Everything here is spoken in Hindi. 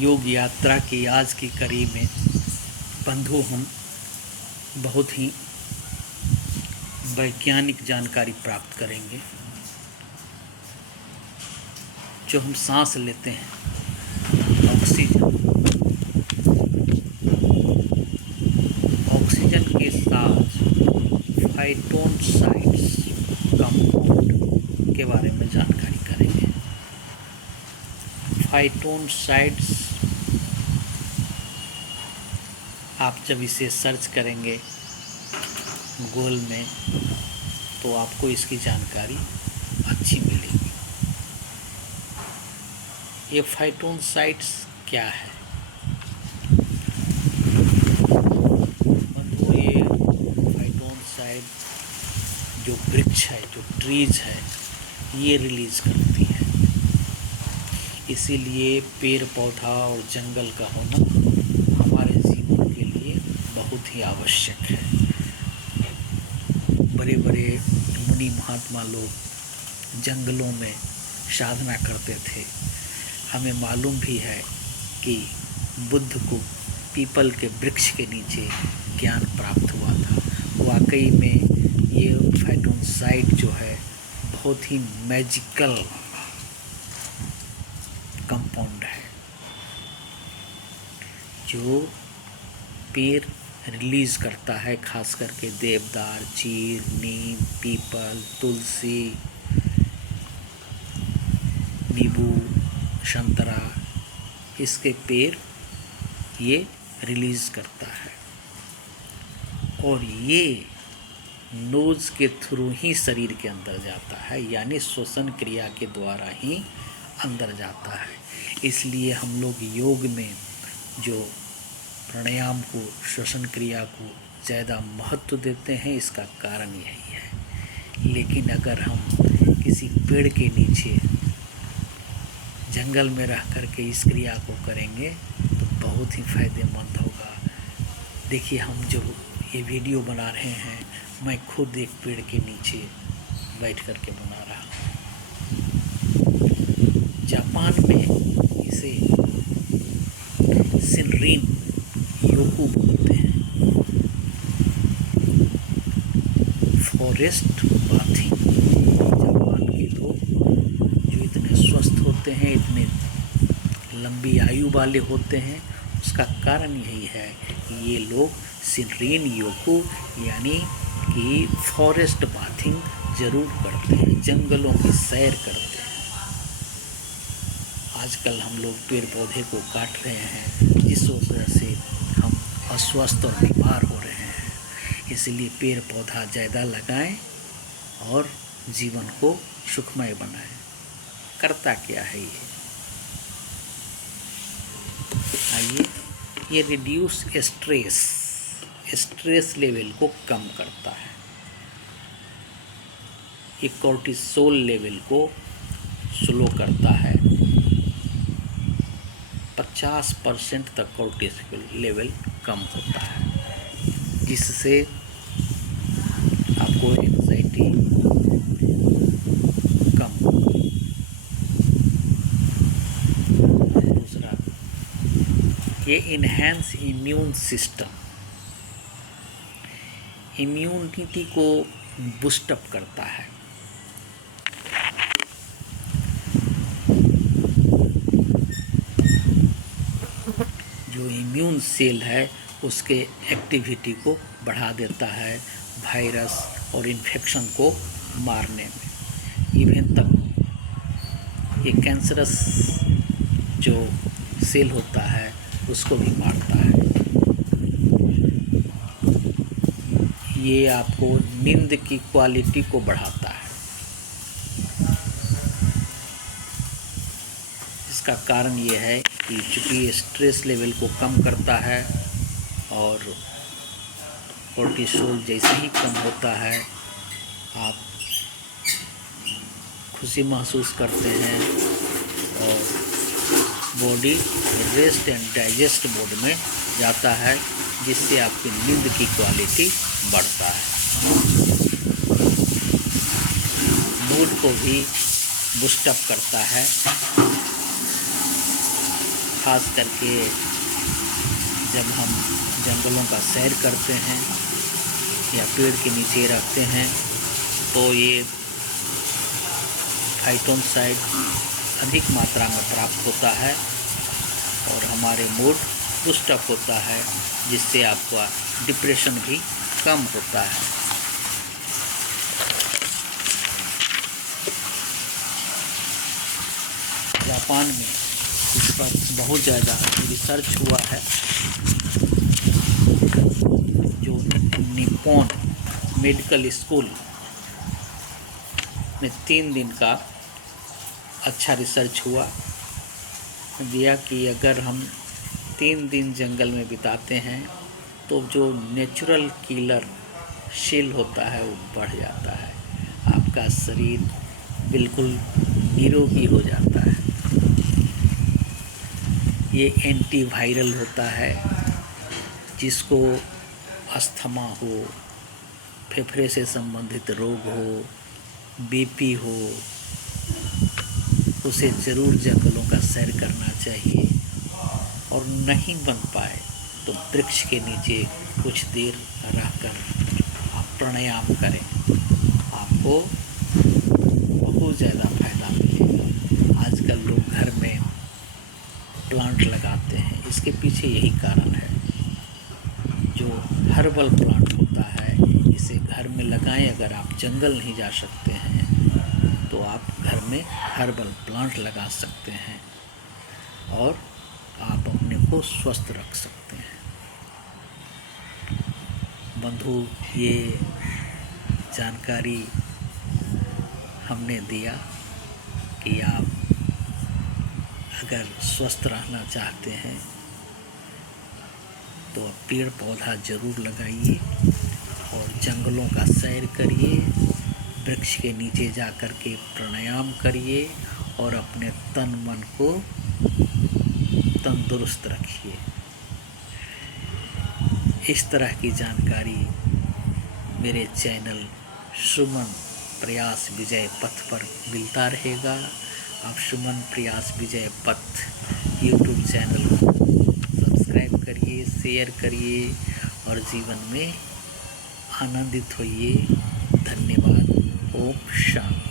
योग यात्रा की आज की कड़ी में बंधु हम बहुत ही वैज्ञानिक जानकारी प्राप्त करेंगे। जो हम सांस लेते हैं ऑक्सीजन के साथ फाइटोनसाइड्स कंपाउंड के बारे में जानकारी करेंगे। फाइटोनसाइड्स आप जब इसे सर्च करेंगे गूगल में तो आपको इसकी जानकारी अच्छी मिलेगी। ये फाइटोनसाइड्स क्या है? बंधु, ये फाइटोनसाइड जो वृक्ष है, जो ट्रीज है, ये रिलीज करती है। इसीलिए पेड़ पौधा और जंगल का होना हमारे जीवन के लिए बहुत ही आवश्यक है। बड़े बड़े मुनि महात्मा लोग जंगलों में साधना करते थे। हमें मालूम भी है कि बुद्ध को पीपल के वृक्ष के नीचे ज्ञान प्राप्त हुआ था। वाकई में ये फाइटोनसाइड जो है बहुत ही मैजिकल कंपाउंड है जो पेड़ रिलीज करता है, खास करके देवदार, चीड़, नीम, पीपल, तुलसी, नींबू, संतरा, इसके पेड़ ये रिलीज करता है और ये नोज के थ्रू ही शरीर के अंदर जाता है, यानी श्वसन क्रिया के द्वारा ही अंदर जाता है। इसलिए हम लोग योग में जो प्राणायाम को, श्वसन क्रिया को ज़्यादा महत्व देते हैं, इसका कारण यही है। लेकिन अगर हम किसी पेड़ के नीचे जंगल में रह कर के इस क्रिया को करेंगे तो बहुत ही फायदेमंद होगा। देखिए, हम जो ये वीडियो बना रहे हैं, मैं खुद एक पेड़ के नीचे बैठ कर के बना रहा हूँ। जापान में इसे शिनरिन योकू बोलते हैं, फॉरेस्ट बाथिंग। जापान के लोग जो इतने स्वस्थ होते हैं, इतने लंबी आयु वाले होते हैं, उसका कारण यही है कि ये लोग शिनरिन योकू यानी कि फॉरेस्ट बाथिंग जरूर करते हैं, जंगलों की सैर करते हैं। आजकल हम लोग पेड़ पौधे को काट रहे हैं, जिस वजह से हम अस्वस्थ और बीमार हो रहे हैं। इसलिए पेड़ पौधा ज़्यादा लगाएं और जीवन को सुखमय बनाएं। करता क्या है ये? आइए, ये रिड्यूस स्ट्रेस लेवल को कम करता है। ये कोर्टिसोल लेवल को स्लो करता है। 50% तक कोर्टिसोल लेवल कम होता है, जिससे आपको एंजाइटी कम हो। दूसरा, ये इन्हेंस इम्यून सिस्टम, इम्यूनिटी को बूस्टअप करता है। जो इम्यून सेल है उसके एक्टिविटी को बढ़ा देता है, वायरस और इन्फेक्शन को मारने में। इवन तक ये कैंसरस जो सेल होता है उसको भी मारता है। ये आपको नींद की क्वालिटी को बढ़ाता है। इसका कारण ये है कि चूँकि स्ट्रेस लेवल को कम करता है और कोर्टिसोल जैसे ही कम होता है, आप खुशी महसूस करते हैं और body rest and digest mode में जाता है, जिससे आपकी नींद की क्वालिटी बढ़ता है। मूड को भी बूस्टअप करता है। खास करके जब हम जंगलों का सैर करते हैं या पेड़ के नीचे रहते हैं तो ये फाइटोनसाइड अधिक मात्रा में प्राप्त होता है और हमारे मूड बूस्ट अप होता है, जिससे आपका डिप्रेशन भी कम होता है। जापान में इस पर बहुत ज़्यादा रिसर्च हुआ है। जो निप्पॉन मेडिकल स्कूल में 3 दिन का अच्छा रिसर्च हुआ, दिया कि अगर हम 3 दिन जंगल में बिताते हैं तो जो नेचुरल किलर सेल होता है वो बढ़ जाता है, आपका शरीर बिल्कुल निरोगी हो जाता है। ये एंटीवायरल होता है, जिसको अस्थमा हो, फेफड़े से संबंधित रोग हो, बीपी हो, उसे ज़रूर जंगलों का सैर करना चाहिए। और नहीं बन पाए तो वृक्ष के नीचे कुछ देर रहकर आप प्राणायाम करें, आपको बहुत ज़्यादा फायदा मिलेगा। आजकल लोग घर में प्लांट लगाते हैं, इसके पीछे यही कारण है। जो हर्बल प्लांट होता है, इसे घर में लगाएं। अगर आप जंगल नहीं जा सकते हैं तो आप घर में हर्बल प्लांट लगा सकते हैं और आप अपने को स्वस्थ रख सकते हैं। बंधु, ये जानकारी हमने दिया कि आप अगर स्वस्थ रहना चाहते हैं तो पेड़ पौधा ज़रूर लगाइए और जंगलों का सैर करिए, वृक्ष के नीचे जा कर के प्राणायाम करिए और अपने तन मन को तंदुरुस्त रखिए। इस तरह की जानकारी मेरे चैनल सुमन प्रयास विजय पथ पर मिलता रहेगा। आप सुमन प्रयास विजय पथ यूट्यूब चैनल को सब्सक्राइब करिए, शेयर करिए और जीवन में आनंदित होइए। धन्यवाद। ओम शांति।